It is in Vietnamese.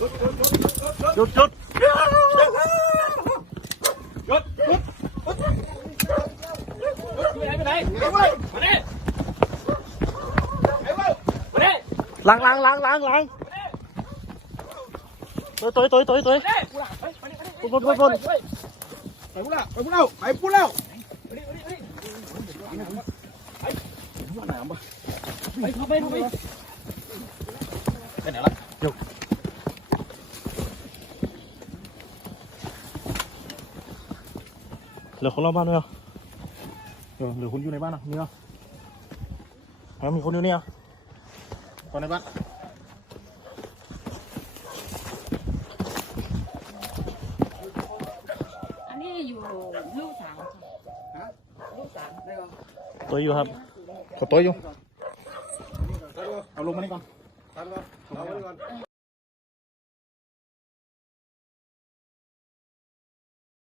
chốt chốt chốt chốt lăng lăng lăng lăng lăng. Tôi tôi tôi tôi tôi con con con con mày bút nào mày bút nào mày bút nào mày bút nào mày bút nào เหลือคนรอบบ้านด้วยเหรอเออเหลือคนอยู่ในบ้านอะมีเหรอแล้วมีคนอยู่เนี่ยเหรอคนในบ้านอันนี้อยู่ลูกสาวค่ะลูกสาวตัวอยู่ครับขอตัวอยู่เอาลงมานี่ก่อนเอาลงมานี่ก่อน